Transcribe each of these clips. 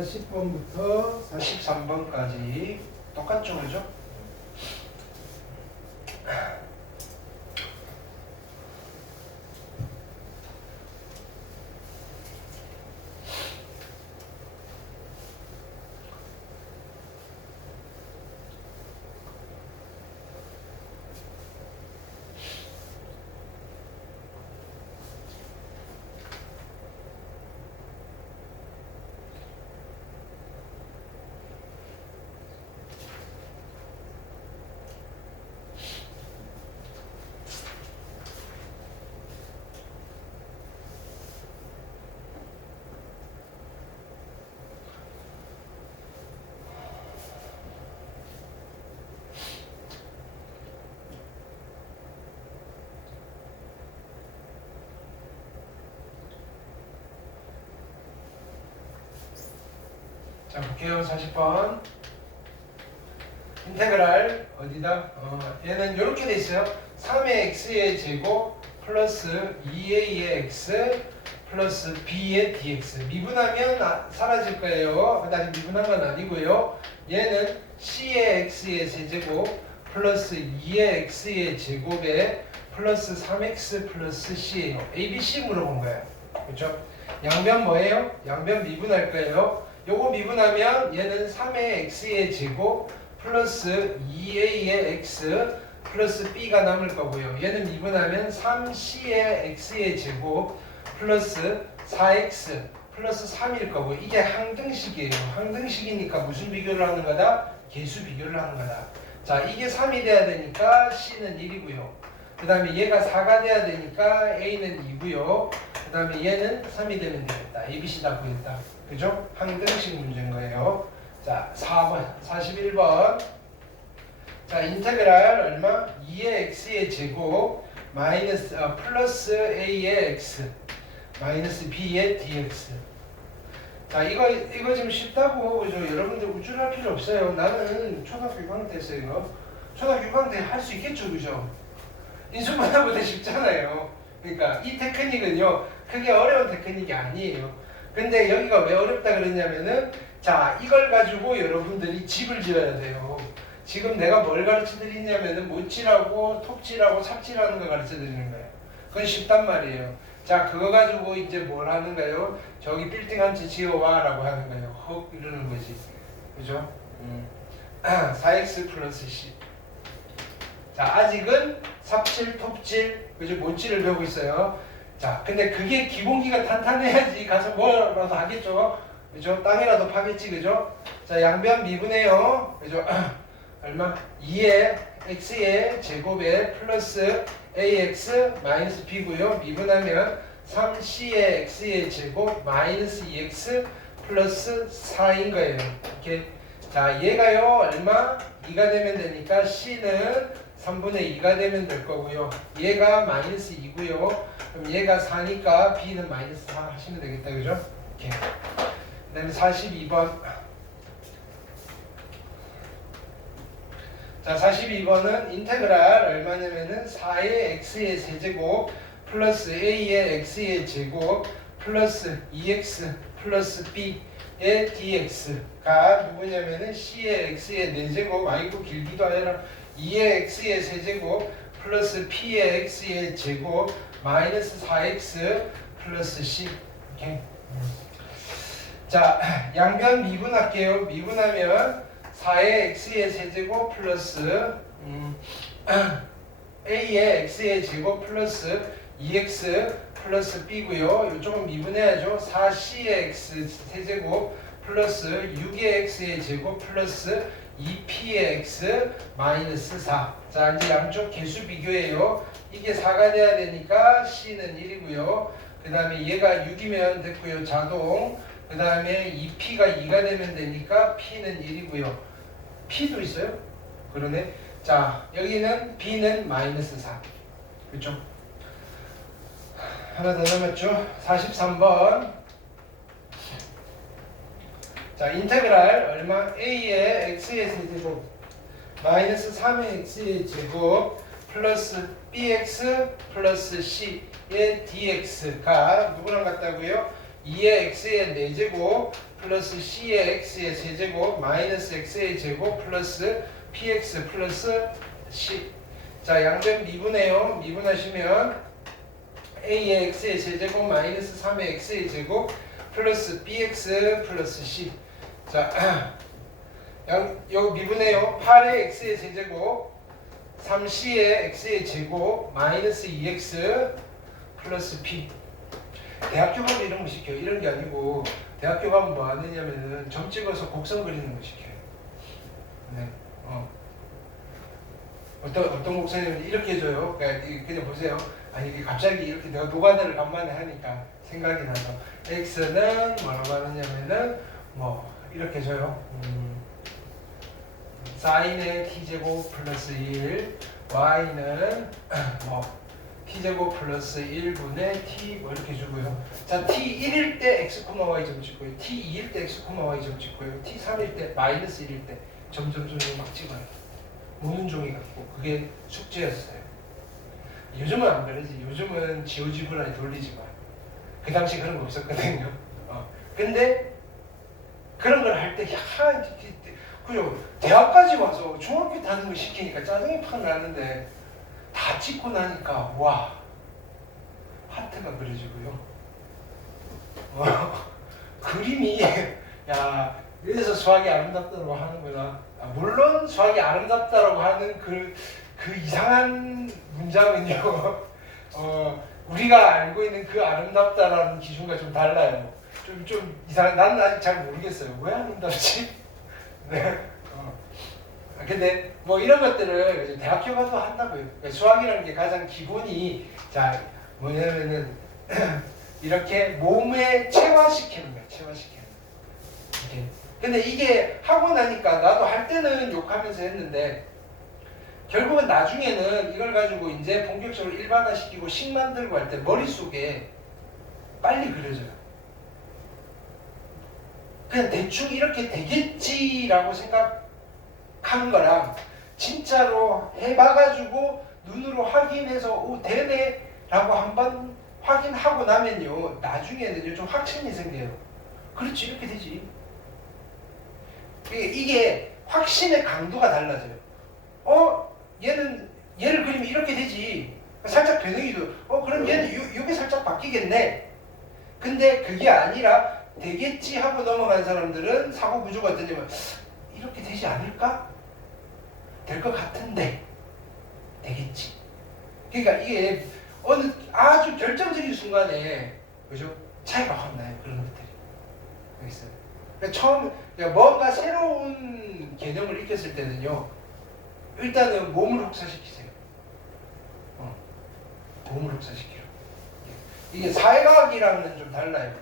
40번부터 43번까지 똑같죠, 그죠? 자, 볼게요. 40번. 인테그랄 어디다? 얘는 이렇게 돼 있어요. 3의 x의 제곱 플러스 2a의 x 플러스 b의 dx. 미분하면 사라질 거예요. 아직 미분한 건 아니고요. 얘는 c의 x의 세제곱 플러스 2의 x의 제곱에 플러스 3x 플러스 c예요. a, b, c 물어본 거예요. 그렇죠? 양변 뭐예요? 양변 미분할 거예요. 요거 미분하면 얘는 3의 x의 제곱 플러스 2a의 x 플러스 b가 남을 거고요. 얘는 미분하면 3c의 x의 제곱 플러스 4x 플러스 3일 거고, 이게 항등식이에요. 항등식이니까 무슨 비교를 하는 거다? 개수 비교를 하는 거다. 자, 이게 3이 돼야 되니까 c는 1이고요. 그 다음에 얘가 4가 돼야 되니까 a는 2고요. 그 다음에 얘는 3이 되면 되겠다. ABC 다 구했다. 그죠? 항등식 문제인 거예요. 자, 4번, 41번. 자, 인테그랄 얼마? 2의 x의 제곱 마이너스 플러스 a의 x 마이너스 b의 dx. 자, 이거 좀 쉽다고, 그죠? 여러분들 우쭐할 필요 없어요. 나는 초등학교 6학년 때 했어요. 초등학교 6학년 때 할 수 있겠죠, 그죠? 인수분해보다 쉽잖아요. 그러니까 이 테크닉은요, 크게 어려운 테크닉이 아니에요. 근데 여기가 왜 어렵다 그랬냐면은, 자, 이걸 가지고 여러분들이 집을 지어야 돼요. 지금 내가 뭘 가르쳐 드리냐면은 못질하고 톱질하고 삽질하는 거 가르쳐 드리는 거예요. 그건 쉽단 말이에요. 자, 그거 가지고 이제 뭘 하는 거예요? 저기 빌딩 한 채 지어와 라고 하는 거예요. 헉 이러는 거지. 그죠? 4x 플러스 c. 자, 아직은 삽질, 톱질, 그죠? 못질을 배우고 있어요. 자, 근데 그게 기본기가 탄탄해야지 가서 뭐라도 하겠죠? 그죠? 땅이라도 파겠지, 그죠? 자, 양변 미분해요. 그죠? 얼마? 2의 x의 제곱에 플러스 ax 마이너스 b고요. 미분하면 3c의 x의 제곱 마이너스 2x 플러스 4인 거예요. 이렇게. 자, 얘가요, 얼마? 2가 되면 되니까 c는 3분의 2가 되면 될 거고요. 얘가 마이너스 2고요. 그럼 얘가 4니까 b는 마이너스 4 하시면 되겠다. 그죠? 이렇게. 그 다음에 42번. 자, 42번은 인테그랄 얼마냐면은 4의 x의 세제곱 플러스 a의 x의 제곱 플러스 2x 플러스 b의 dx가 누구냐면은 c의 x의 4제곱, 아이고 길기도 하여라, 2의 x의 세제곱 플러스 p의 x의 제곱 마이너스 4x 플러스 c. 오케이. 자, 양변 미분할게요. 미분하면 4의 x의 세제곱 플러스 a의 x의 제곱 플러스 2x 플러스 b고요. 이쪽은 미분해야죠. 4c의 x 세제곱 플러스 6의 x의 제곱 플러스 2p의 x 마이너스 4. 자, 이제 양쪽 개수 비교해요. 이게 4가 돼야 되니까 c는 1이고요. 그 다음에 얘가 6이면 됐고요. 자동. 그 다음에 2p가 2가 되면 되니까 p는 1이고요. p도 있어요? 그러네. 자, 여기는 b는 마이너스 4. 그렇죠? 하나 더 남았죠? 43번. 자, 인테그랄 얼마? a의 x의 세제곱 마이너스 3의 x의 제곱 플러스 bx 플러스 c의 dx가 누구랑 같다고요? 2의 x의 4제곱 플러스 c의 x의 세제곱 마이너스 x의 제곱 플러스 px 플러스 c. 자, 양변 미분해요. 미분하시면 a의 x의 세제곱 마이너스 3의 x의 제곱 플러스 bx 플러스 c. 자, 여기 미분해요. 8의 x의 세제곱 3c의 x의 제곱 마이너스 2x 플러스 p. 대학교 가면 이런 거 시켜요. 이런 게 아니고 대학교 가면 뭐 하느냐면은 점 찍어서 곡선 그리는 거 시켜요. 네. 어떤 곡선이면 이렇게 해줘요. 그냥 보세요. 아니 이게 갑자기 이렇게 내가 노가다를 간만에 하니까 생각이 나서 x는 뭐라고 하느냐면은 뭐 이렇게 줘요. 사인의 t제곱 플러스 1 y는 뭐 t제곱 플러스 1분의 t 뭐 이렇게 주고요. 자, t1일 때 x, y 점 찍고요. t2일 때 x, y 점 찍고요. t3일 때 마이너스 1일 때 점점점 막 찍어요. 모는 종이 갖고 그게 숙제였어요. 요즘은 안 그러지. 요즘은 지오지브라에 돌리지 마. 그 당시 그런 거 없었거든요. 근데 그런 걸 할 때 그죠? 대학까지 와서 중학교 다는 거 시키니까 짜증이 팍 나는데 다 찍고 나니까 와 하트가 그려지고요. 그림이 야 그래서 수학이 아름답다고 하는구나. 물론 수학이 아름답다라고 하는 그 이상한 문장은요. 우리가 알고 있는 그 아름답다라는 기준과 좀 달라요. 좀 이상. 나는 아직 잘 모르겠어요. 왜 아름답지? 네. 근데 뭐 이런 것들을 대학교 가서 한다고요. 그러니까 수학이라는 게 가장 기본이 자 뭐냐면은 이렇게 몸에 체화시키는 거야. 체화시키는 거. 이렇게. 근데 이게 하고 나니까 나도 할 때는 욕하면서 했는데 결국은 나중에는 이걸 가지고 이제 본격적으로 일반화시키고 식 만들고 할 때 머릿속에 빨리 그려져요. 그냥 대충 이렇게 되겠지라고 생각하는 거랑 진짜로 해봐가지고 눈으로 확인해서 오 되네 라고 한번 확인하고 나면요 나중에는 좀 확신이 생겨요. 그렇지 이렇게 되지. 이게 확신의 강도가 달라져요. 얘를 그리면 이렇게 되지. 살짝 변형이도 그럼 얘는 요게 살짝 바뀌겠네. 근데 그게 아니라 되겠지 하고 넘어간 사람들은 사고 구조가 어떠냐면 이렇게 되지 않을까? 될 것 같은데 되겠지. 그러니까 이게 어느 아주 결정적인 순간에 그죠? 차이가 확 나요. 그런 것들이 여기 있어요. 그러니까 뭔가 새로운 개념을 익혔을 때는요 일단은 몸을 혹사시키세요. 몸을 혹사시켜요. 이게 사회과학이랑은 좀 달라요.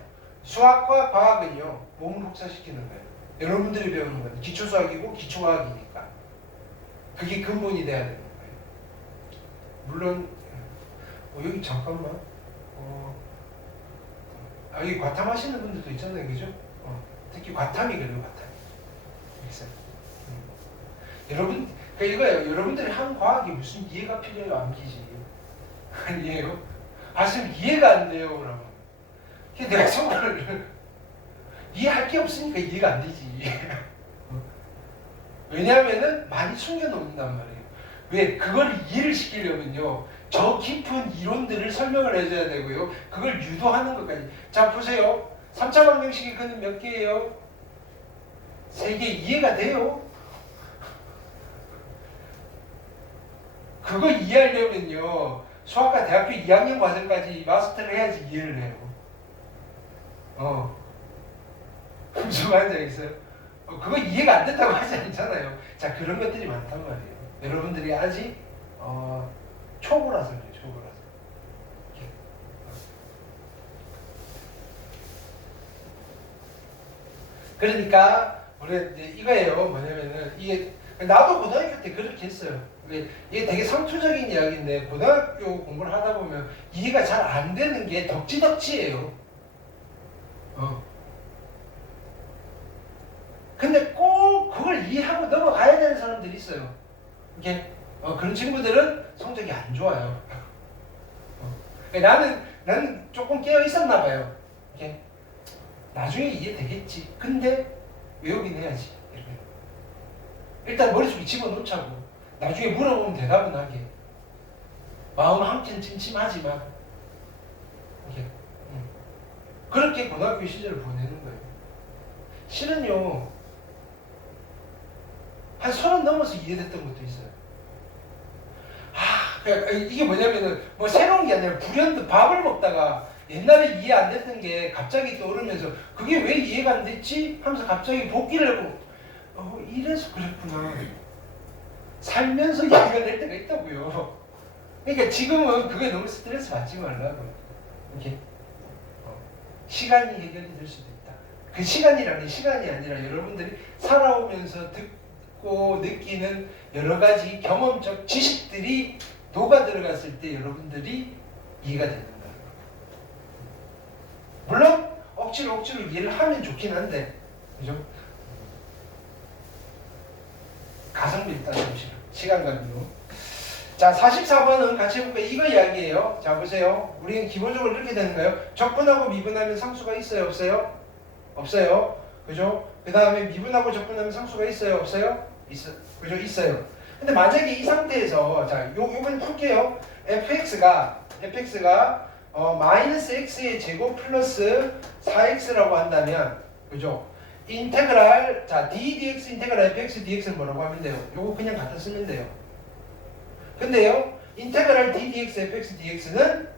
수학과 과학은요 몸을 혹사시키는 거예요. 여러분들이 배우는 건 기초수학이고 기초과학이니까 그게 근본이 돼야 되는 거예요. 물론 여기 잠깐만 여기 과탐 하시는 분들도 있잖아요. 그죠? 특히 과탐이 그래요. 과탐 있어요. 그러니까 이거예요. 여러분들이 한 과학이 무슨 이해가 필요해요? 암기지 아니에요? 아시면 이해가 안 돼요. 그러면 내가 성과를 이해할 게 없으니까 이해가 안 되지. 왜냐하면은 많이 숨겨놓는단 말이에요. 왜? 그걸 이해를 시키려면요 저 깊은 이론들을 설명을 해줘야 되고요 그걸 유도하는 것까지. 자 보세요. 3차 방정식의 근은 몇 개예요? 3개. 이해가 돼요? 그거 이해하려면요 수학과 대학교 2학년 과정까지 마스터를 해야지 이해를 해요. 무슨 말인지 알겠어요? 그거 이해가 안 된다고 하지 않잖아요. 자 그런 것들이 많단 말이에요. 여러분들이 아직 초보라서 그래요. 초보라서. 그러니까 우리 이거예요. 뭐냐면은 이게 나도 고등학교 때 그렇게 했어요. 이게 되게 상투적인 이야기인데 고등학교 공부를 하다 보면 이해가 잘 안 되는 게 덕지덕지예요. 근데 꼭 그걸 이해하고 넘어가야 되는 사람들이 있어요. 이렇게 그런 친구들은 성적이 안 좋아요. 나는 조금 깨어 있었나 봐요. 이렇게 나중에 이해되겠지. 근데 외우긴 해야지. 이렇게. 일단 머릿속에 집어넣자고. 나중에 물어보면 대답은 하게. 마음 한켠 찜찜하지만 이렇게. 그렇게 고등학교 시절을 보내는 거예요. 실은요, 한 30 넘어서 이해됐던 것도 있어요. 그러니까 이게 뭐냐면은 뭐 새로운 게 아니라 불현듯 밥을 먹다가 옛날에 이해 안 됐던 게 갑자기 떠오르면서 그게 왜 이해가 안 됐지? 하면서 갑자기 복기를 하고 이래서 그랬구나. 살면서 이해가 될 때가 있다고요. 그러니까 지금은 그게 너무 스트레스 받지 말라고. 이렇게 시간이 해결이 될 수도 있다. 그 시간이라는 시간이 아니라 여러분들이 살아오면서 듣고 느끼는 여러 가지 경험적 지식들이 녹아 들어갔을 때 여러분들이 이해가 되는 거예요. 물론 억지로 이해를 하면 좋긴 한데, 그죠? 가성비 있다 시간 관계로. 자, 44번은 같이 해볼까요? 이거 이야기예요. 자, 보세요. 우리는 기본적으로 이렇게 되는 거예요. 적분하고 미분하면 상수가 있어요, 없어요? 없어요. 그죠? 그 다음에 미분하고 적분하면 상수가 있어요, 없어요? 그죠? 있어요. 근데 만약에 이 상태에서, 자, 요건 풀게요. fx가 마이너스 x의 제곱 플러스 4x라고 한다면, 그죠? 인테그랄, 자, d dx 인테그랄 fx dx는 뭐라고 하면 돼요? 요거 그냥 갖다 쓰면 돼요. 근데요, 인테그랄 d dx fx dx는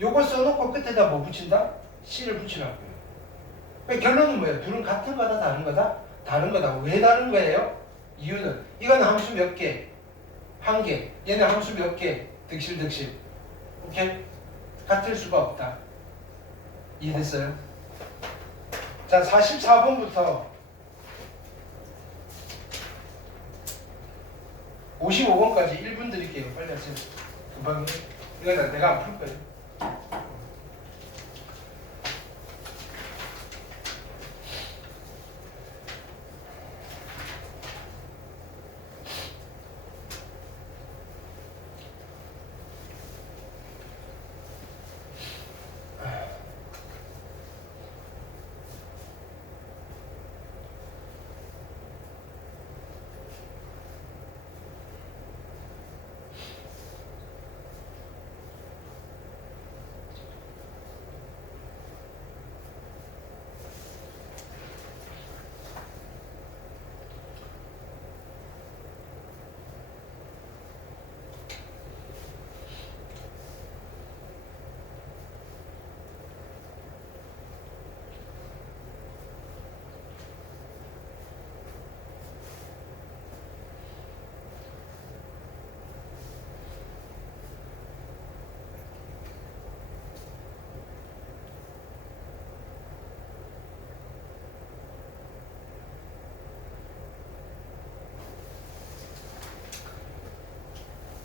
요거 써놓고 끝에다 뭐 붙인다? c를 붙이라고요. 그러니까 결론은 뭐예요? 둘은 같은 거다, 다른 거다? 다른 거다. 왜 다른 거예요? 이유는 이거는 함수 몇 개? 한 개. 얘는 함수 몇 개? 득실. 오케이? 같을 수가 없다. 이해됐어요? 자, 44번부터 55번까지 1분 드릴게요. 빨리 하세요. 금방 해. 이거 내가 안 풀 거예요.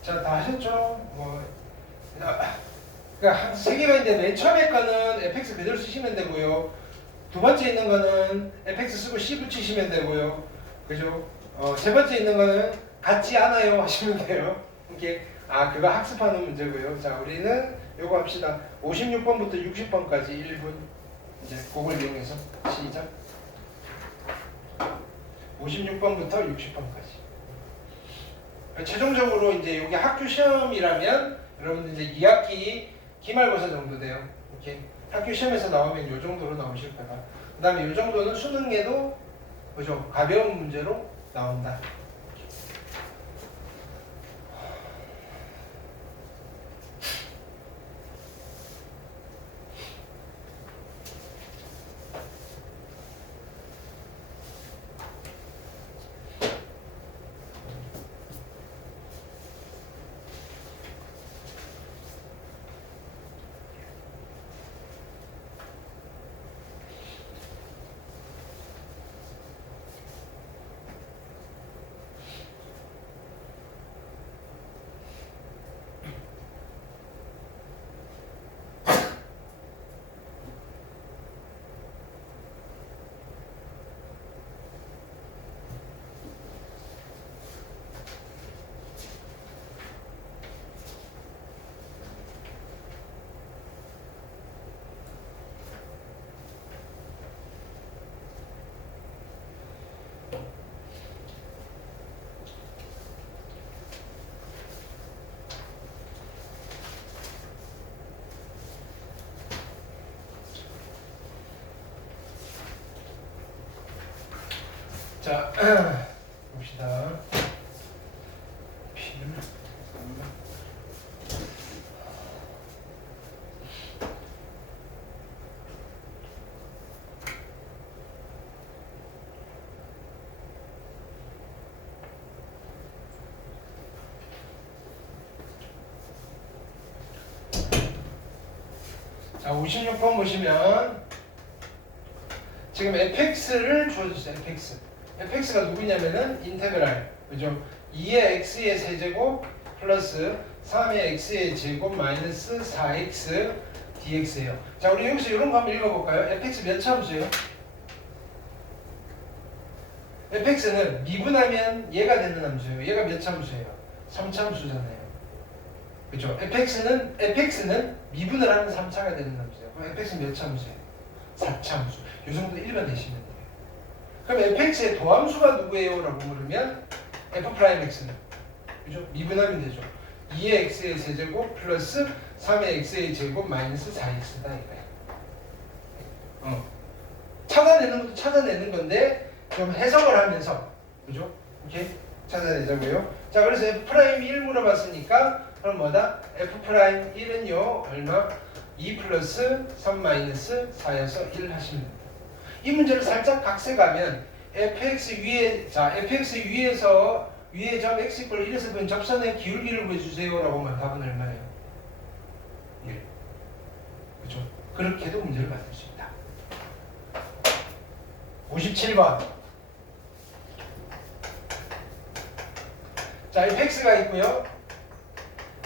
자, 다 하셨죠? 그러니까 세 개가 있는데 맨 처음에 거는 fx 그대로 쓰시면 되고요. 두 번째 있는 거는 fx 쓰고 c 붙이시면 되고요. 그죠? 세 번째 있는 거는 같지 않아요 하시면 돼요. 이렇게 그거 학습하는 문제고요. 자, 우리는 요거 합시다. 56번부터 60번까지 1분 이제 그걸 이용해서 시작. 56번부터 60번까지. 최종적으로 이제 여기 학교 시험이라면 여러분들 이제 2학기 기말고사 정도 돼요. 이렇게 학교 시험에서 나오면 요 정도로 나오실 거다. 그 다음에 요 정도는 수능에도 그죠? 가벼운 문제로 나온다. 자, 봅시다. 자, 56번 보시면 지금 fx를 주어주세요. fx가 누구냐면은 인테그랄, 그죠? 2의 x의 세제곱 플러스 3의 x의 제곱 마이너스 4x dx예요. 자, 우리 여기서 이런 거 한번 읽어볼까요? fx 몇 참수예요? fx는 미분하면 얘가 되는 함수예요. 얘가 몇 참수예요? 3참수잖아요. 그죠? fx는 미분을 하면 3차가 되는 함수예요. 그럼 fx는 몇 참수예요? 4참수. 이 정도 읽어내시면 돼요. 그럼 fx의 도함수가 누구예요? 라고 물으면 f'x는, 그죠? 미분하면 되죠. 2의 x의 세제곱 플러스 3의 x의 제곱 마이너스 4x다 이거예요. 찾아내는 것도 찾아내는 건데 좀 해석을 하면서, 그죠? 이렇게 찾아내자고요. 자, 그래서 f'1 물어봤으니까 그럼 뭐다? f'1은요 얼마? 2 플러스 3 마이너스 4여서 1 하시면 됩니다. 이 문제를 살짝 각색하면 fx 위에, 자, fx 위에서 위에 점 x 이퀄 1에서 본 접선의 기울기를 구해주세요 라고 하면 답은 얼마예요? 1. 그죠? 그렇게도 문제를 만들 수 있다. 57번. 자, fx가 있고요.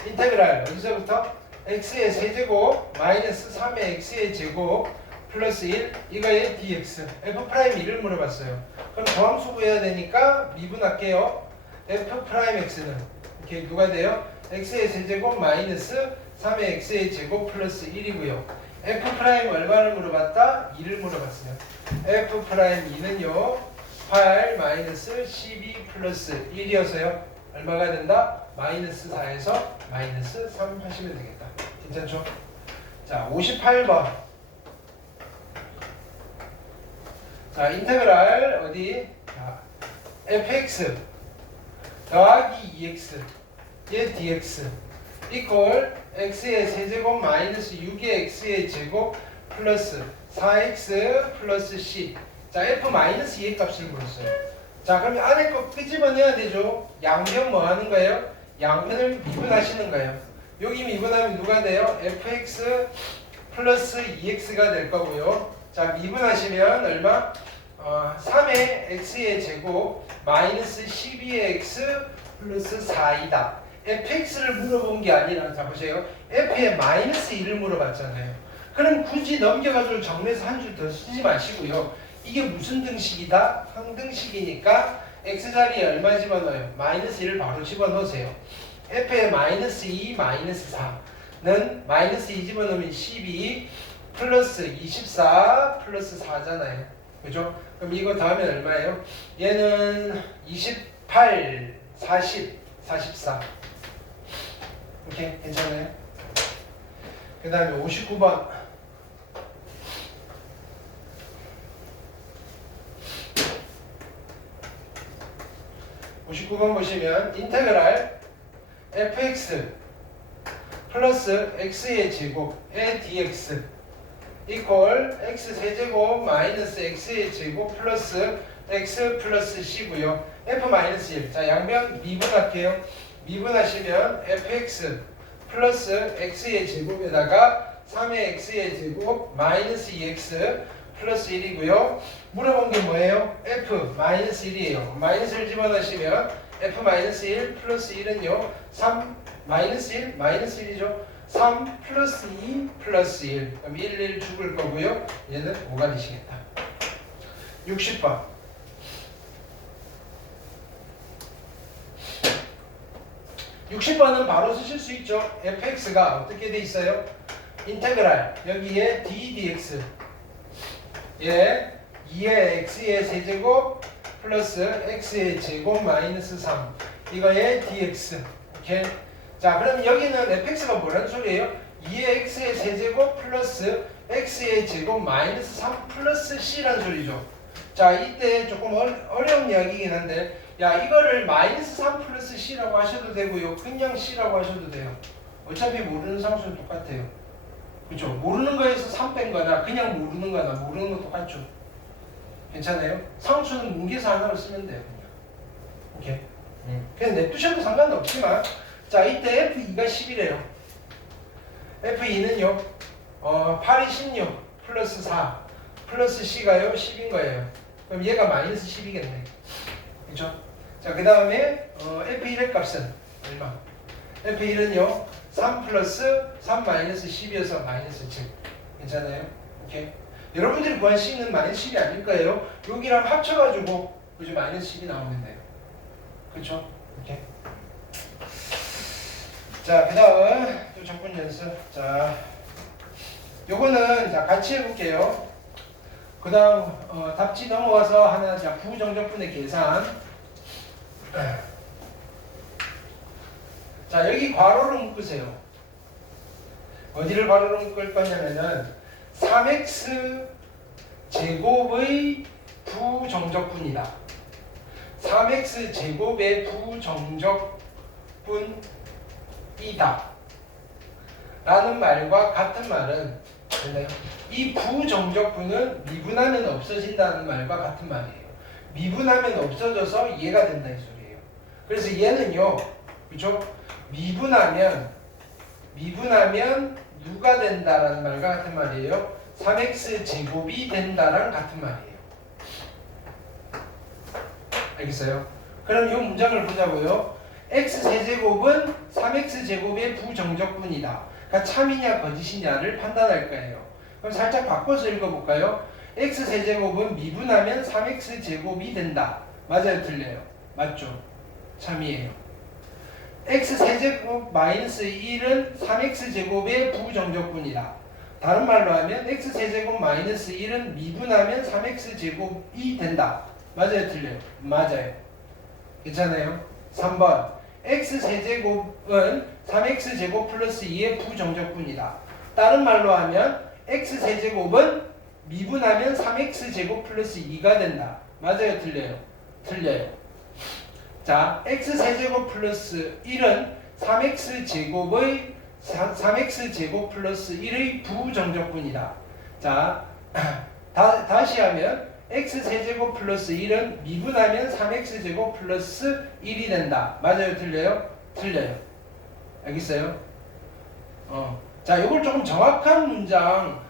인테그랄 어디서부터? x의 세제곱 마이너스 3의 x의 제곱 플러스 1 이거의 dx f'1을 물어봤어요. 그럼 도함수 구해야 되니까 미분할게요. f'x는 이렇게 누가 돼요? x의 세제곱 마이너스 3의 x의 제곱 플러스 1이고요. f' 얼마를 물어봤다? 2를 물어봤어요. f'2는요 8 마이너스 12 플러스 1이어서요 얼마가 된다? 마이너스 4에서 마이너스 3 하시면 되겠다. 괜찮죠? 자, 58번. 자, 인테그랄 어디? 자, fx 더하기 2x 얘 dx 이퀄 x의 세제곱 마이너스 6의 x의 제곱 플러스 4x 플러스 c. 자, f 마이너스 2의 값을 물었어요. 자, 그럼 안에 거 끄집어내야 되죠. 양변 뭐 하는 거예요? 양변을 미분하시는 거예요. 여기 미분하면 누가 돼요? fx 플러스 2x가 될 거고요. 자, 미분하시면 얼마? 3의 x의 제곱 마이너스 12의 x 플러스 4이다. fx를 물어본 게 아니라, 자 보세요. f에 마이너스 1을 물어봤잖아요. 그럼 굳이 넘겨가지고 정리해서 한 줄 더 쓰지 마시고요. 이게 무슨 등식이다? 항등식이니까 x자리에 얼마 집어넣어요? 마이너스 1을 바로 집어넣으세요. f에 마이너스 2, 마이너스 4는 마이너스 2 집어넣으면 12 플러스 24 플러스 4잖아요. 그죠? 그럼 이거 더하면 얼마예요? 얘는 28, 40, 44. 오케이, 괜찮아요? 그 다음에 59번. 보시면 인테그랄 fx 플러스 x의 제곱의 dx 이퀄 x 세제곱 마이너스 x의 제곱 플러스 x 플러스 c고요. f 마이너스 1. 자, 양변 미분할게요. 미분하시면 fx 플러스 x의 제곱에다가 3의 x의 제곱 마이너스 2x 플러스 1이고요. 물어본 게 뭐예요? f 마이너스 1이에요. 마이너스 1 집어넣으시면 f 마이너스 1 플러스 1은요 3 마이너스 1 마이너스 1이죠. 3 플러스 2 플러스 1. 그럼 1 죽을 거고요. 얘는 5가 되시겠다. 60번. (60번은) 바로 쓰실 수 있죠. fx가 어떻게 돼 있어요? 인테그랄 여기에 ddx 예 2의 x의 세제곱 플러스 x의 제곱 마이너스 3 이거의 dx. 오케이. 자, 그럼 여기는 fx가 뭐라는 소리예요? 2의 x의 세제곱 플러스 x의 제곱 마이너스 3 플러스 c라는 소리죠. 자, 이때 조금 어려운 이야기이긴 한데, 야, 이거를 마이너스 3 플러스 C라고 하셔도 되고요. 그냥 C라고 하셔도 돼요. 어차피 모르는 상수는 똑같아요. 그죠? 모르는 거에서 3 뺀 거나 그냥 모르는 거나 모르는 거 똑같죠. 괜찮아요? 상수는 뭉개서 하나로 쓰면 돼요. 그냥. 오케이. 그냥 냅두셔도 상관없지만, 자, 이때 F2가 10이래요. F2는요, 8이 16 플러스 4 플러스 C가요 10인 거예요. 그럼 얘가 마이너스 10이겠네. 그죠? 자, 그 다음에 F1의 값은 얼마? F1은요 3 플러스 3 마이너스 10이어서 마이너스 7. 괜찮아요? 오케이. 여러분들이 구한 C는 마이너스 10이 아닐 거예요. 여기랑 합쳐가지고 그죠? 마이너스 10이 나오면 돼요. 그쵸? 오케이. 자, 그 다음 또 적분 연습. 자, 요거는 자 같이 해볼게요. 그 다음 답지 넘어가서 하나, 자, 부정적분의 계산. 자, 여기 괄호로 묶으세요. 어디를 괄호로 묶을 거냐면은 3x 제곱의 부정적분이다. 3x 제곱의 부정적분이다 라는 말과 같은 말은 됐나요? 이 부정적분은 미분하면 없어진다는 말과 같은 말이에요. 미분하면 없어져서 얘가 된다 이 소리예요. 그래서 얘는요, 그렇죠? 미분하면 누가 된다라는 말과 같은 말이에요. 3x 제곱이 된다랑 같은 말이에요. 알겠어요? 그럼 이 문장을 보자고요. x 세제곱은 3x 제곱의 부정적분이다. 그러니까 참이냐 거짓이냐를 판단할 거예요. 그럼 살짝 바꿔서 읽어볼까요? x 세제곱은 미분하면 3x 제곱이 된다. 맞아요? 틀려요? 맞죠? 참이에요. x 세제곱 마이너스 1은 3x 제곱의 부정적분이다. 다른 말로 하면 x 세제곱 마이너스 1은 미분하면 3x 제곱이 된다. 맞아요? 틀려요? 맞아요. 괜찮아요? 3번 x 세제곱은 3x 제곱 플러스 2의 부정적분이다. 다른 말로 하면 x 세제곱은 미분하면 3x 제곱 플러스 2가 된다. 맞아요? 틀려요? 틀려요. 자, x 세제곱 플러스 1은 3x 제곱의 3x 제곱 플러스 1의 부정적분이다. 자, 다시 하면 x 세제곱 플러스 1은 미분하면 3x 제곱 플러스 1이 된다. 맞아요? 틀려요? 틀려요. 알겠어요? 자, 이걸 조금 정확한 문장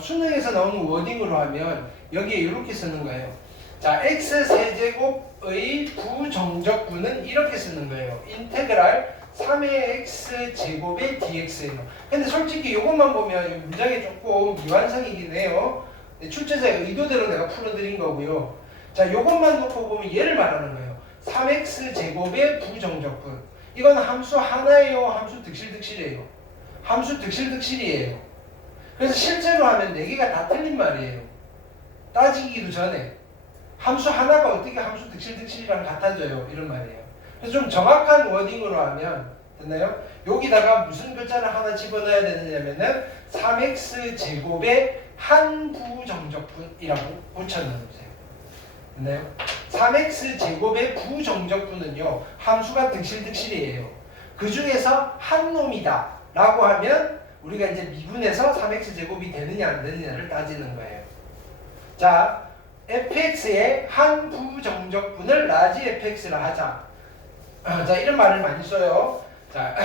수능에서 나오는 워딩으로 하면 여기에 이렇게 쓰는 거예요. 자, x 세제곱의 부정적분은 이렇게 쓰는 거예요. 인테그랄 3의 x 제곱의 dx예요. 근데 솔직히 이것만 보면 문장이 조금 미완성이긴 해요. 출제자의 의도대로 내가 풀어드린 거고요. 자, 이것만 놓고 보면 얘를 말하는 거예요. 3x 제곱의 부정적분. 이건 함수 하나예요? 함수 득실득실이에요? 함수 득실득실이에요. 그래서 실제로 하면 4개가 다 틀린 말이에요. 따지기도 전에. 함수 하나가 어떻게 함수 득실득실이랑 같아져요? 이런 말이에요. 그래서 좀 정확한 워딩으로 하면 됐나요? 여기다가 무슨 글자를 하나 집어넣어야 되느냐면은 3x 제곱의 한 부정적분이라고 붙여넣으세요. 됐나요? 3x 제곱의 부정적분은요, 함수가 득실득실이에요. 그 중에서 한 놈이다 라고 하면 우리가 이제 미분해서 3x 제곱이 되느냐 안 되느냐를 따지는 거예요. 자, fx의 한 부정적분을 라지 fx라 하자. 자, 이런 말을 많이 써요. 자,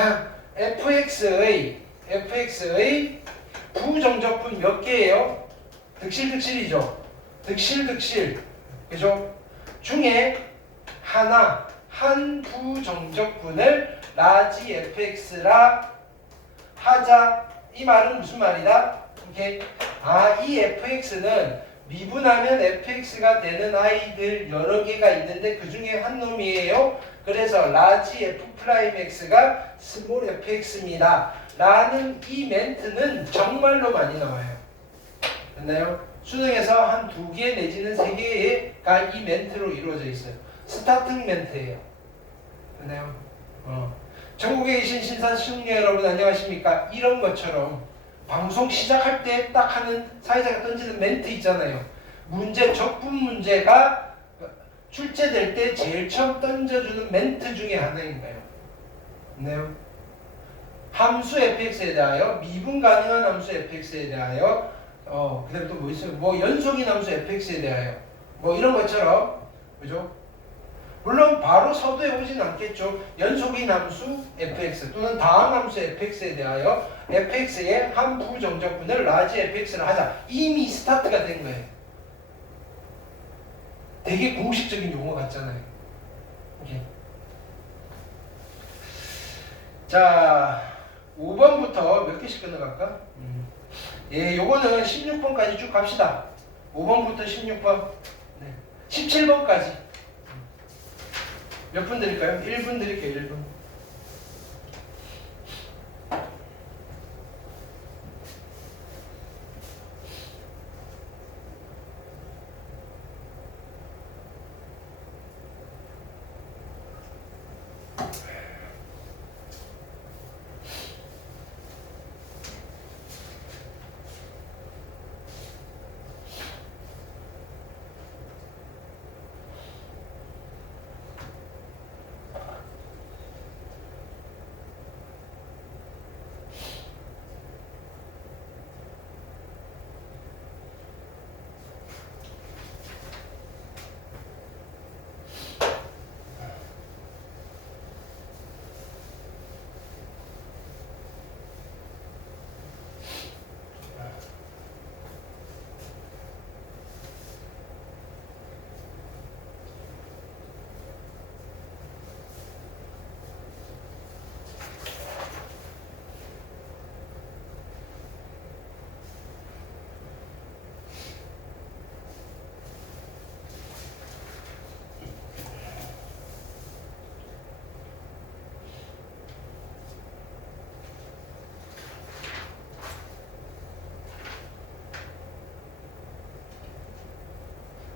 fx의 부정적분 몇 개예요? 득실득실이죠. 득실득실. 그죠? 중에 하나, 한 부정적분을 라지 fx라 하자. 이 말은 무슨 말이다? 오케이. 이 fx는 미분하면 fx가 되는 아이들 여러 개가 있는데 그 중에 한 놈이에요. 그래서 라지 f'x가 스몰 fx입니다. 라는 이 멘트는 정말로 많이 나와요. 됐나요? 수능에서 한 2개 내지는 3개가 이 멘트로 이루어져 있어요. 스타팅 멘트예요. 됐나요? 전국에 계신 신사시청자 여러분 안녕하십니까? 이런 것처럼 방송 시작할 때 딱 하는 사회자가 던지는 멘트 있잖아요. 문제, 적분 문제가 출제될 때 제일 처음 던져주는 멘트 중에 하나인가요? 네. 함수 fx에 대하여, 미분 가능한 함수 fx에 대하여, 그 다음에 또 뭐 있어요? 뭐 연속인 함수 fx에 대하여, 뭐 이런 것처럼, 그죠? 물론 바로 서두에 오진 않겠죠. 연속인 함수 fx 또는 다음 함수 fx에 대하여 fx의 한 부정적분을 라지 fx를 하자. 이미 스타트가 된 거예요. 되게 공식적인 용어 같잖아요. 오케이. 자, 5번부터 몇 개씩 끊어갈까? 예, 요거는 16번까지 쭉 갑시다. 5번부터 16번. 네. 17번까지. 몇 분 드릴까요? 1분 드릴게요, 1분.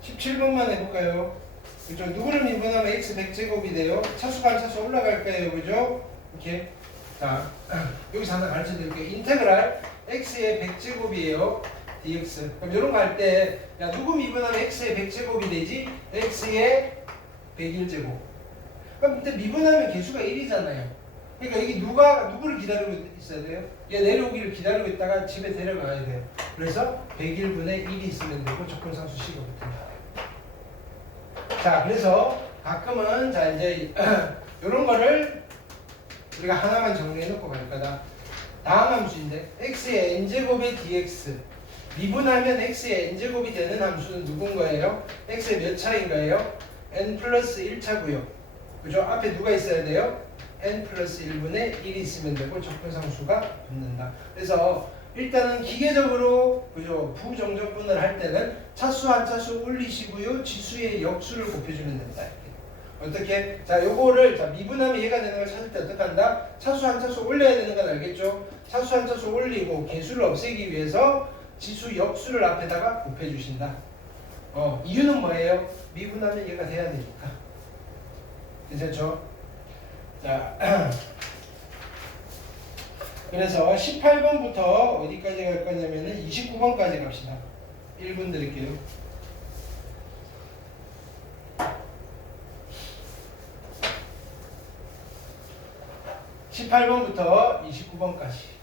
칠 17번만 해볼까요? 그죠? 누구를 미분하면 x 100제곱이 돼요. 차수가 한 차수 올라갈까요? 그죠? 이렇게. 자, 여기서 하나 가르쳐 드릴게요. 인테그랄 x의 100제곱이에요. dx. 그럼 이런 거 할 때, 야, 누구 미분하면 x의 100제곱이 되지? x의 101제곱. 그럼 근데 미분하면 개수가 1이잖아요. 그러니까 여기 누구를 기다리고 있어야 돼요? 얘 내려오기를 기다리고 있다가 집에 데려가야 돼요. 그래서 101분의 1이 있으면 되고 조건상수 식이 붙습니다. 자, 그래서 가끔은 자 이제 이런 거를 우리가 하나만 정리해 놓고 갈 거다. 다음 함수인데 x의 n제곱의 dx 미분하면 x의 n제곱이 되는 함수는 누군 거예요? x의 몇 차인가요? n 플러스 1차고요. 그죠? 앞에 누가 있어야 돼요? n 플러스 1분의 1이 있으면 되고 적분상수가 붙는다. 그래서 일단은 기계적으로 그죠? 부정적분을 할 때는 차수 한 차수 올리시고요. 지수의 역수를 곱해주면 된다. 어떻게? 자, 요거를 자 미분하면 얘가 되는 걸 찾을 때 어떻게 한다? 차수 한 차수 올려야 되는 건 알겠죠? 차수 한 차수 올리고 개수를 없애기 위해서 지수 역수를 앞에다가 곱해주신다. 이유는 뭐예요? 미분하면 얘가 돼야 되니까. 괜찮죠? 자, 그래서 18번부터 어디까지 갈 거냐면은 29번까지 갑시다. 1분 드릴게요. 18번부터 29번까지.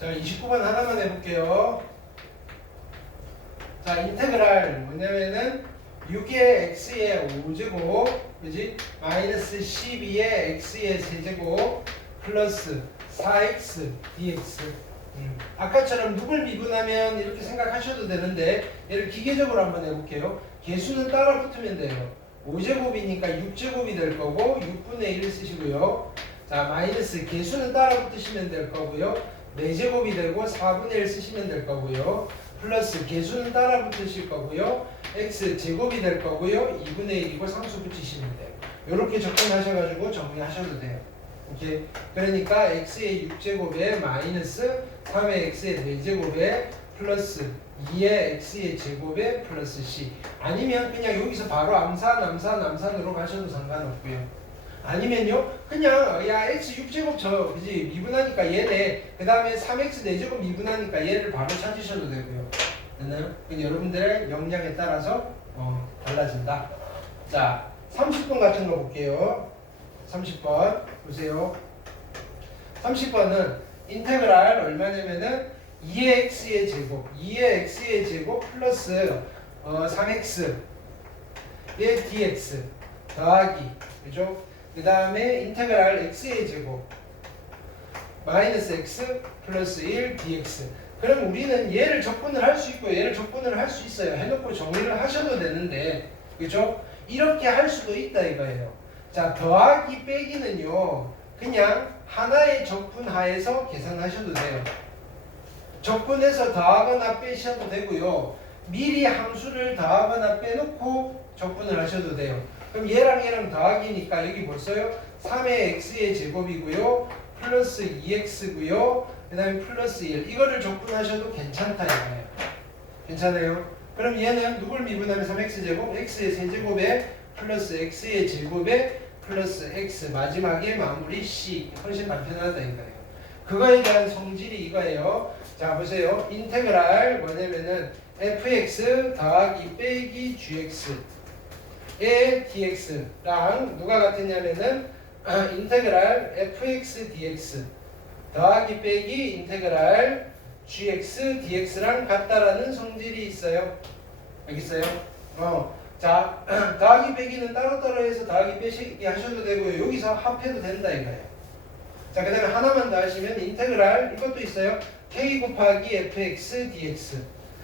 자, 29번 하나만 해볼게요. 자, 인테그랄 뭐냐면은 6의 x의 5제곱, 그지? 마이너스 12의 x의 세제곱 플러스 4x dx. 아까처럼 누굴 미분하면 이렇게 생각하셔도 되는데 얘를 기계적으로 한번 해볼게요. 개수는 따라 붙으면 돼요. 5제곱이니까 6제곱이 될 거고 6분의 1 쓰시고요. 자, 마이너스 개수는 따라 붙으시면 될 거고요. 4제곱이 되고 4분의 1 쓰시면 될 거고요. 플러스 개수는 따라 붙으실 거고요. x 제곱이 될 거고요. 2분의 1이고 상수 붙이시면 돼요. 이렇게 접근하셔가지고 정리하셔도 돼요. 오케이. 그러니까 x의 6제곱에 마이너스 3의 x의 4제곱에 플러스 2의 x의 제곱에 플러스 c. 아니면 그냥 여기서 바로 암산으로 가셔도 상관없고요. 아니면요 그냥 야 x 6제곱 저 그지 미분하니까 얘네, 그 다음에 3x 4제곱 미분하니까 얘를 바로 찾으셔도 되고요. 됐나요? 여러분들의 역량에 따라서 달라진다. 자, 30번 같은 거 볼게요. 30번 보세요. 30번은 인테그랄 얼마냐면은 2의 x의 제곱 플러스 3x의 dx 더하기, 그죠? 그 다음에 인테그랄 x의 제곱 마이너스 x 플러스 1 dx. 그럼 우리는 얘를 적분을 할 수 있고 얘를 적분을 할 수 있어요. 해놓고 정리를 하셔도 되는데, 그죠? 이렇게 할 수도 있다 이거예요. 자, 더하기 빼기는요 그냥 하나의 적분하에서 계산하셔도 돼요. 적분해서 더하거나 빼셔도 되고요. 미리 함수를 더하거나 빼놓고 적분을 하셔도 돼요. 그럼 얘랑 더하기니까 여기 벌써요 3의 x의 제곱이고요 플러스 2x고요 그 다음에 플러스 1, 이거를 적분하셔도 괜찮다 이거예요. 괜찮아요? 그럼 얘는 누굴 미분하면 3x 제곱, x의 세제곱에 플러스 x의 제곱에 플러스 x, 마지막에 마무리 c. 훨씬 간편하다 이거예요. 그거에 대한 성질이 이거예요. 자, 보세요. 인테그랄 뭐냐면은 fx 더하기 빼기 gx의 dx랑 누가 같았냐면은 인테그랄 fx dx 더하기 빼기 인테그랄 gx dx랑 같다라는 성질이 있어요. 여기 있어요. 자, 더하기 빼기는 따로따로 해서 더하기 빼기 하셔도 되고요. 여기서 합해도 된다 이거예요. 자, 그 다음에 하나만 더 하시면 인테그랄 이것도 있어요. k 곱하기 fx dx.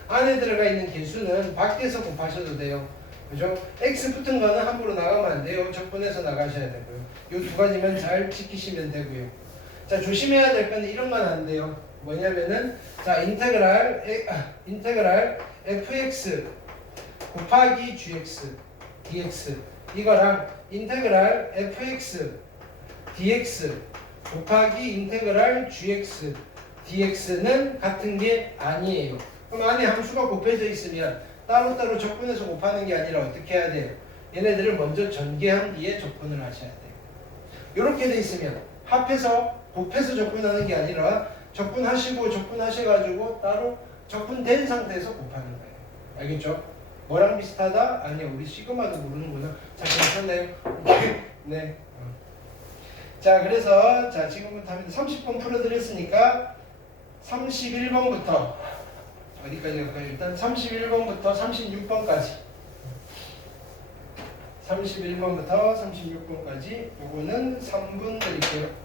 안에 들어가 있는 개수는 밖에서 곱하셔도 돼요. 그죠? x 붙은 거는 함부로 나가면 안 돼요. 적분해서 나가셔야 되고요. 이 두 가지만 잘 지키시면 되고요. 자, 조심해야 될 건 이런 건 안 돼요. 뭐냐면은 자, 인테그랄 fx 곱하기 gx dx 이거랑 인테그랄 fx dx 곱하기 인테그랄 gx dx는 같은 게 아니에요. 그럼 안에 함수가 곱해져 있으면 따로따로 적분해서 곱하는 게 아니라 어떻게 해야 돼요? 얘네들을 먼저 전개한 뒤에 적분을 하셔야 돼요. 이렇게 돼 있으면 합해서 곱해서 적분하는 게 아니라 적분하셔가지고 따로 적분된 상태에서 곱하는 거예요. 알겠죠? 뭐랑 비슷하다? 아니요, 우리 시그마도 모르는구나. 자, 괜찮나요? 네. 자, 그래서 자 지금부터 하면 30번 풀어드렸으니까 31번부터 어디까지 갈까요? 일단 31번부터 36번까지 31번부터 36번까지 요거는 3분 드릴게요.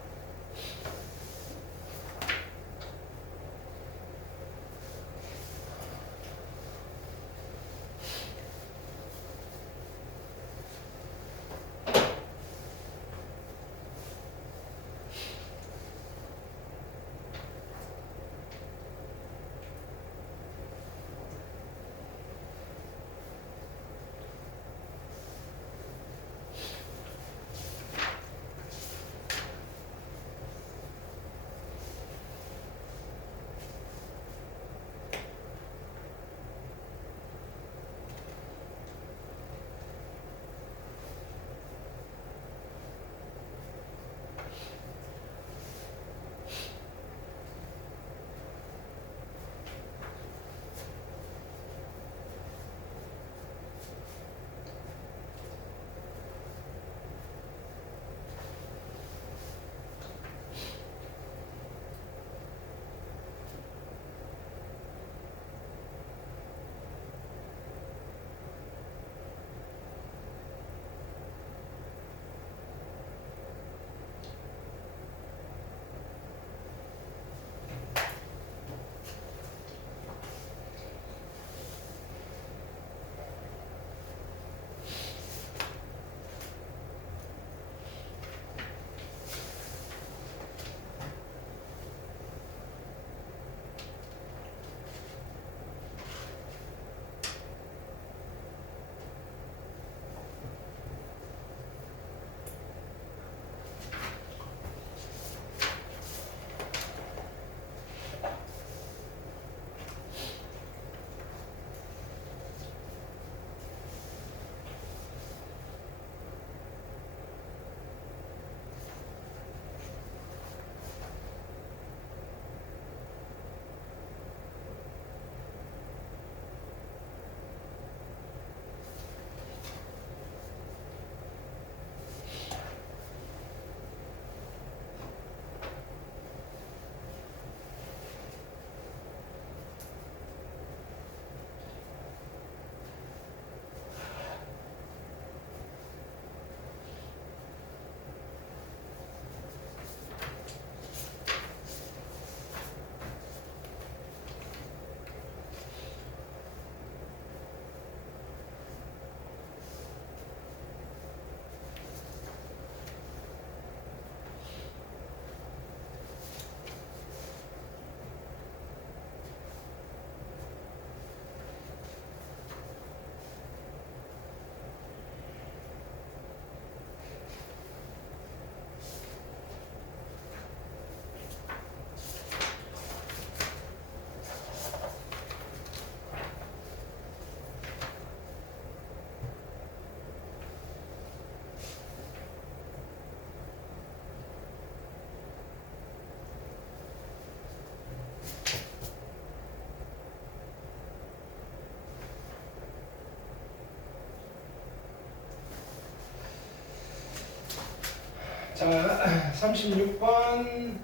자, 36번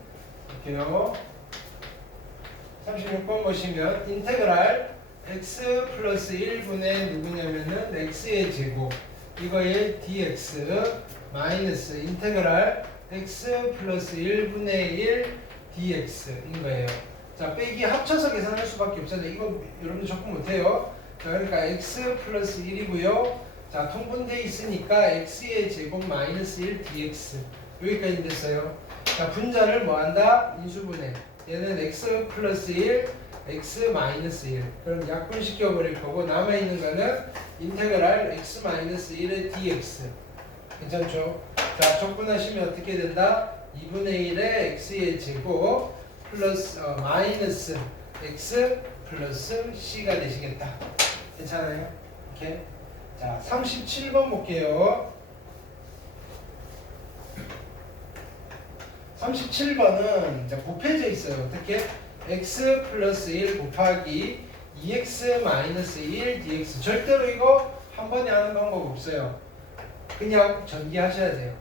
볼게요. 36번 보시면 인테그랄 x 플러스 1분의 누구냐면은 x의 제곱 이거의 dx 마이너스 인테그랄 x 플러스 1분의 1 dx인 거예요. 자, 빼기 합쳐서 계산할 수밖에 없잖아요. 이거 여러분들 적응 못해요. 자, 그러니까 x 플러스 1이고요. 자, 통분돼 있으니까 x의 제곱 마이너스 1 dx 여기까지 됐어요. 자, 분자를 뭐 한다? 인수분해. 얘는 x 플러스 1, x 마이너스 1. 그럼 약분시켜 버릴 거고 남아있는 거는 인테그랄 x 마이너스 1의 dx. 괜찮죠? 자, 적분하시면 어떻게 된다? 2분의 1의 x의 제곱 플러스 마이너스 x 플러스 c가 되시겠다. 괜찮아요? 오케이. 자, 37번 볼게요. 37번은 이제 곱해져 있어요. 어떻게? x 플러스 1 곱하기 2x 마이너스 1 dx. 절대로 이거 한 번에 하는 방법 없어요. 그냥 전기하셔야 돼요.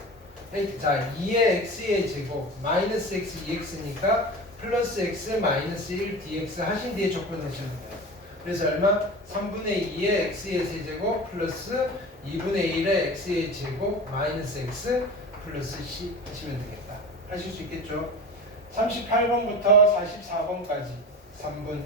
자, 2의 x의 제곱 마이너스 x 2x니까 플러스 x 마이너스 1 dx 하신 뒤에 적분하시면 돼요. 그래서 얼마? 3분의 2의 x의 세제곱 플러스 2분의 1의 x의 제곱 마이너스 x 플러스 c 하시면 되겠다. 하실 수 있겠죠? 38번부터 44번까지 3분.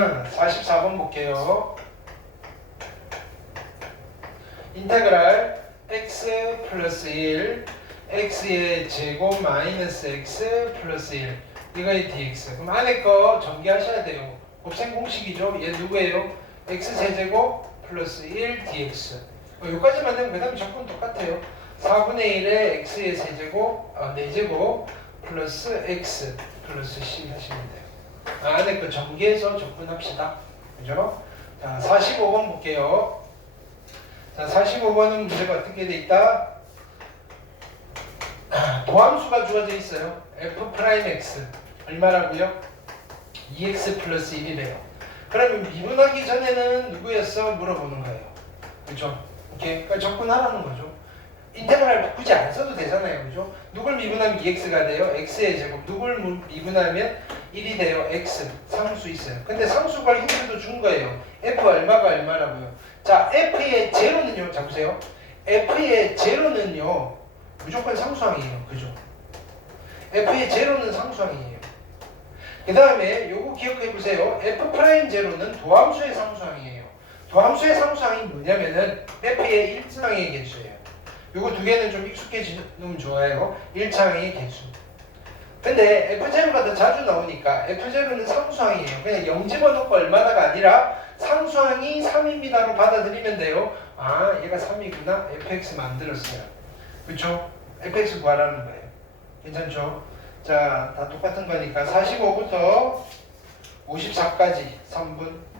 44번 볼게요. 인테그랄 x 플러스 1 x의 제곱 마이너스 x 플러스 1 이거의 dx. 그럼 안에 거 전개하셔야 돼요. 곱셈 공식이죠. 얘 누구예요? x 세제곱 플러스 1 dx. 여기까지만 되면 그 다음에 적분 똑같아요. 4분의 1에 x의 세제곱 4제곱 플러스 x 플러스 c 하시면 돼요. 안에 거 전개해서 적분합시다. 그죠? 자, 45번 볼게요. 자, 45번은 문제가 어떻게 돼 있다? 도함수가 주어져 있어요. f'x 얼마라고요? 2x 플러스 1이래요. 그러면 미분하기 전에는 누구였어? 물어보는 거예요. 그죠? 오케이? 그러니까 접근하라는 거죠. 인테그랄 굳이 안 써도 되잖아요. 그죠? 누굴 미분하면 2x가 돼요? x의 제곱. 누굴 미분하면 1이 돼요? x. 상수 있어요. 근데 상수 걸 힌트도 준 거예요. f 얼마가 얼마라고요? 자, f의 제로는요. 자, 보세요. f의 제로는요. 무조건 상수항이에요. 그죠? f의 제로는 상수항이에요. 그 다음에 요거 기억해 보세요. f'0는 도함수의 상수항이에요. 도함수의 상수항이 뭐냐면은 f의 1차항의 개수예요. 요거 두 개는 좀 익숙해지면 좋아요. 1차항의 개수. 근데 f0가 더 자주 나오니까 f0는 상수항이에요. 그냥 0 집어넣고 얼마나가 아니라 상수항이 3입니다로 받아들이면 돼요. 아, 얘가 3이구나. fx 만들었어요. 그쵸? fx 구하라는 거예요. 괜찮죠? 자, 다 똑같은 거니까 45부터 54까지 3분.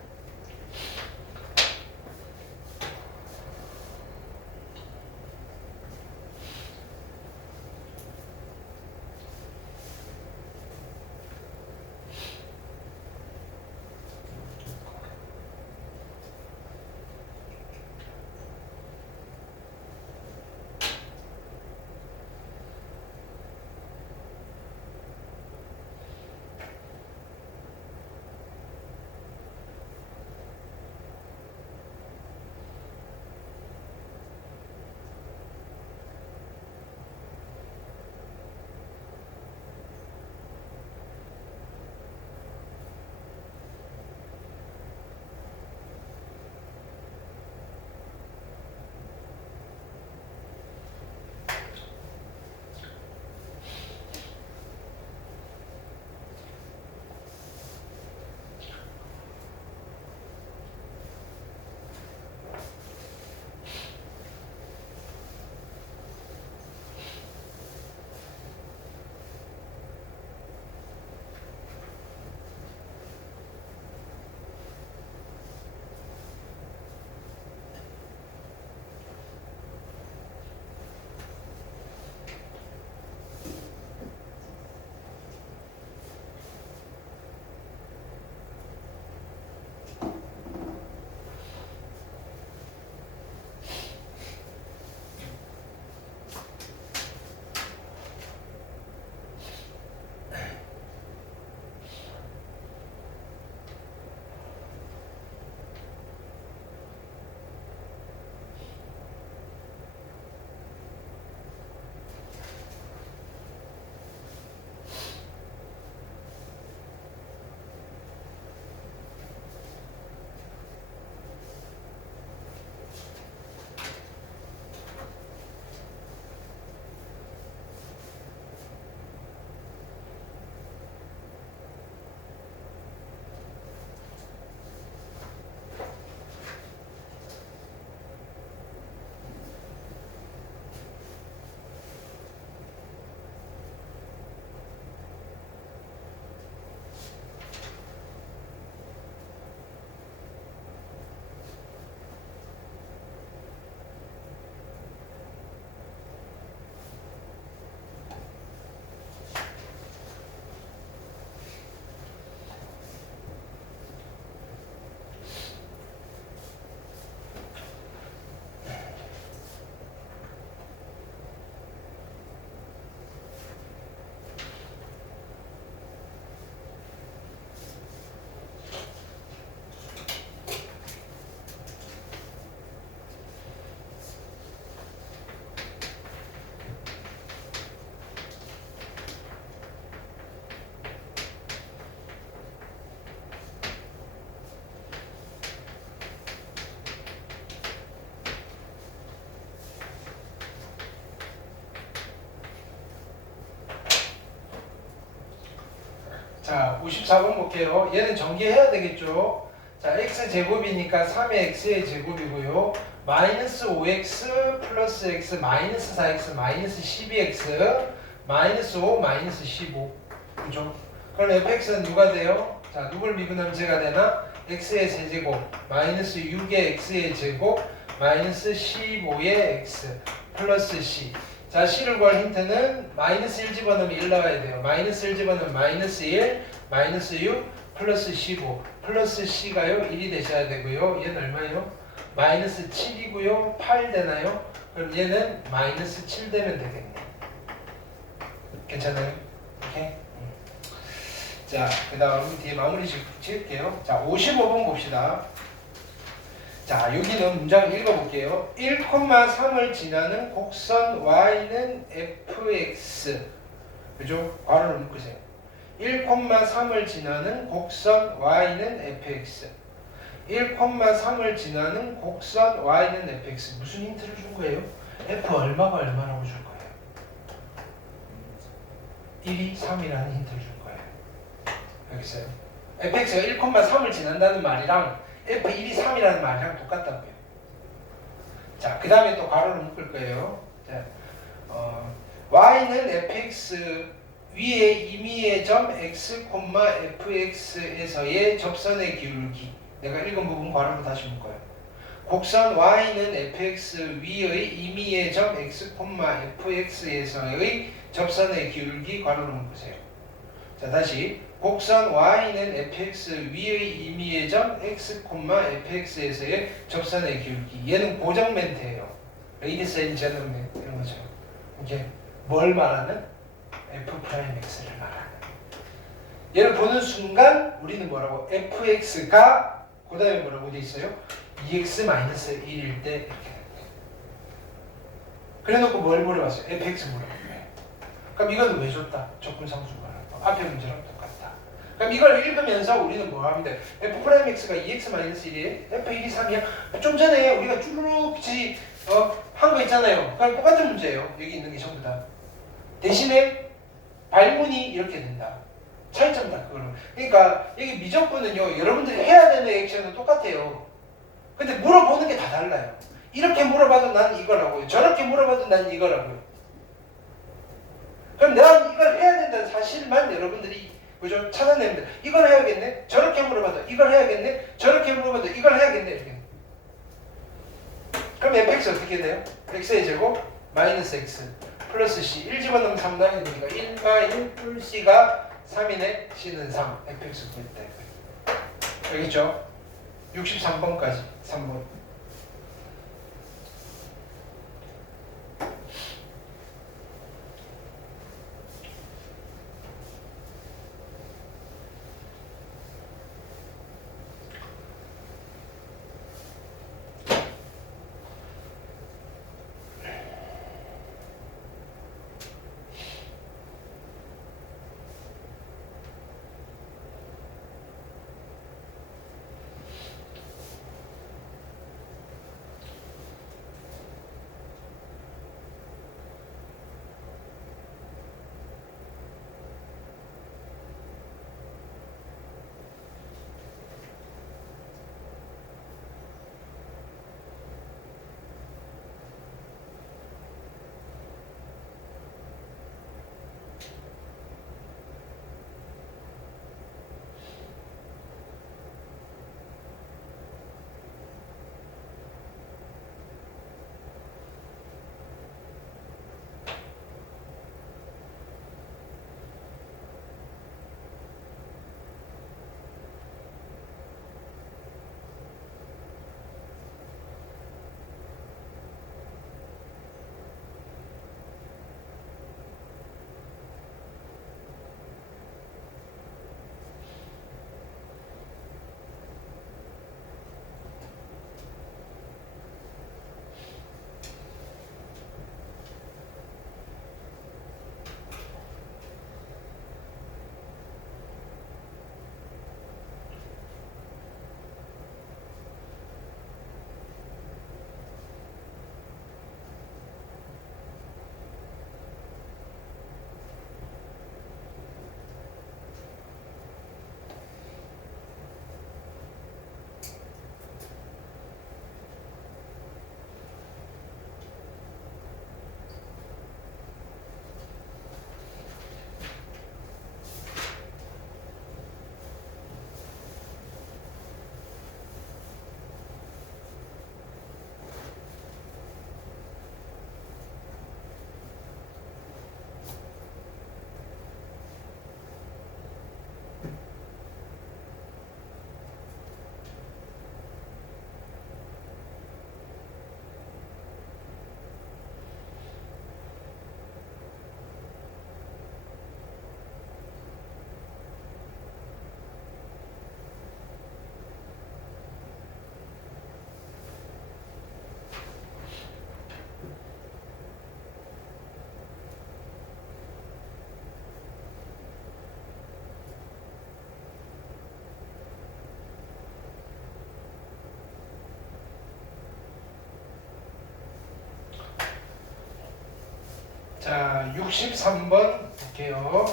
자, 54번 볼게요. 얘는 전개해야 되겠죠. 자, x제곱이니까 3의 x의 제곱이고요. 마이너스 5x 플러스 x 마이너스 4x 마이너스 12x 마이너스 5 마이너스 15. 그죠? 그럼 fx는 누가 돼요? 자, 누굴 미분하면 제가 되나? x의 세제곱 마이너스 6의 x의 제곱 마이너스 15의 x 플러스 c. 자, c를 구할 힌트는 마이너스 1 집어넣으면 1 나와야 돼요. 마이너스 1 집어넣으면 마이너스 1 마이너스 6 플러스 15 플러스 c가요 1이 되셔야 되고요. 얘는 얼마예요? 마이너스 7이고요. 8 되나요? 그럼 얘는 마이너스 7 되면 되겠네. 괜찮아요? 오케이? 자, 그 다음 뒤에 마무리 지을게요. 자, 55번 봅시다. 자, 여기는 문장 읽어볼게요. 1,3을 지나는 곡선 y는 fx. 그죠? 괄호를 묶으세요. 1,3을 지나는 곡선 y는 fx. 1,3을 지나는 곡선 y는 fx. 무슨 힌트를 준 거예요? f 얼마가 얼마라고 줄 거예요? 1이 3이라는 힌트를 줄 거예요. 알겠어요? fx가 1,3을 지난다는 말이랑 f1이 3이라는 말이랑 똑같다고요. 자, 그 다음에 또 괄호를 묶을 거예요. 자, y는 fx 위에 임의의 점 x, fx에서의 접선의 기울기. 내가 읽은 부분 괄호로 다시 묶어요. 곡선 y는 fx 위의 임의의 점 x, fx에서의 접선의 기울기 괄호로 묶으세요. 자, 다시 곡선 y는 fx 위의 임의의 점 x, fx에서의 접선의 기울기. 얘는 고정 멘트예요. 레이디스 앤 젠틀맨 이런 거죠. 이게 뭘 말하는? f'x를 말하는. 얘를 보는 순간 우리는 뭐라고? fx가 그 다음에 뭐라고 돼 있어요? 2x-1일 때 이렇게 됩니다. 그래놓고 뭘 물어봤어요? fx 물어봤어요. 그럼 이건 왜 줬다? 적분상수가 앞에 문제랑 똑같다. 그럼 이걸 읽으면서 우리는 뭐 하면 돼? f'x가 2x-1이에요? f1이 3이야? 좀 전에 우리가 쭈루룩 한 거 있잖아요. 그럼 똑같은 문제예요. 여기 있는 게 전부 다. 대신에 발문이 이렇게 된다. 차이점 다 그거는. 그러니까 여기 미적분은요. 여러분들이 해야 되는 액션은 똑같아요. 근데 물어보는 게 다 달라요. 이렇게 물어봐도 난 이거라고요. 저렇게 물어봐도 난 이거라고요. 그럼 내가 이걸 해야 된다는 사실만 여러분들이 그죠? 찾아내면 돼. 이걸 해야겠네? 저렇게 물어봐도 이걸 해야겠네? 저렇게 물어봐도 이걸 해야겠네? 이렇게. 그럼 fx 어떻게 돼요? x의 제곱 마이너스 x 플러스 c 1 집어넣으면 3 나와야 되니까 1과 1 플 c가 3이네. c는 3 fx 구할 때. 알겠죠? 63번까지 3번. 자, 63번 볼게요.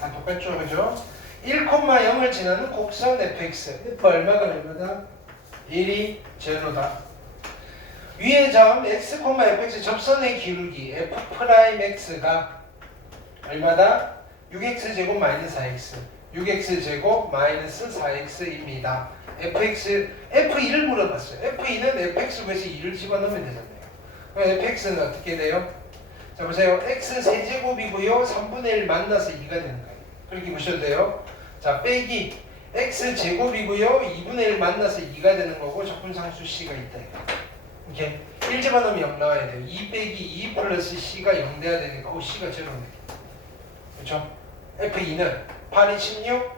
다 똑같죠, 그죠? 1,0을 지나는 곡선 fx. f 얼마가 얼마다? 1이 제로다. 위의 점 x, fx 접선의 기울기 f'x가 얼마다? 6x 제곱 마이너스 4x. 6x 제곱 마이너스 4x입니다. f2를 물어봤어요. f2는 fx 곱해서 2를 집어넣으면 되잖아요. 그럼 fx는 어떻게 돼요? 자 보세요. x 세제곱이고요. 3분의 1 만나서 2가 되는 거예요. 그렇게 보셔도 돼요. 자 빼기 x 제곱이고요. 2분의 1 만나서 2가 되는 거고 적분상수 c가 있다. 이렇게 1 집어넣으면 0 나와야 돼요. 2 빼기 2 플러스 c가 0 돼야 되니까 c가 제로네. 그렇죠? f2는 8이 16,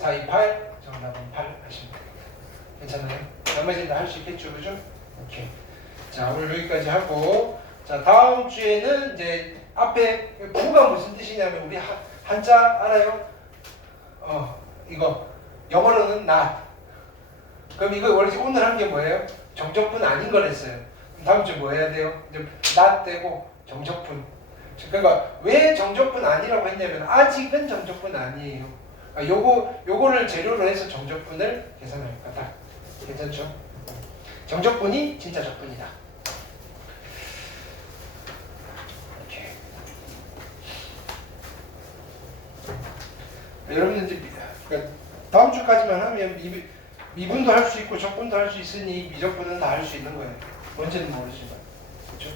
4이 8, 정답은 8 하시면 돼요. 괜찮나요? 나머지는 다 할 수 있겠죠, 그죠? 오케이. 자, 오늘 여기까지 하고, 자, 다음 주에는 이제 앞에 부가 무슨 뜻이냐면 우리 한자 알아요? 이거 영어로는 not. 그럼 이거 원래 오늘 한 게 뭐예요? 정적분 아닌 걸 했어요. 그럼 다음 주에 뭐 해야 돼요? 이제 not 되고 정적분. 그러니까 왜 정적분 아니라고 했냐면 아직은 정적분 아니에요. 그러니까 요거를 재료로 해서 정적분을 계산할 거다. 괜찮죠? 정적분이 진짜 적분이다. 이렇게. 여러분들 이제 그러니까 다음 주까지만 하면 미분도 할 수 있고 적분도 할 수 있으니 미적분은 다 할 수 있는 거예요. 뭔지는 모르지만. 그렇죠?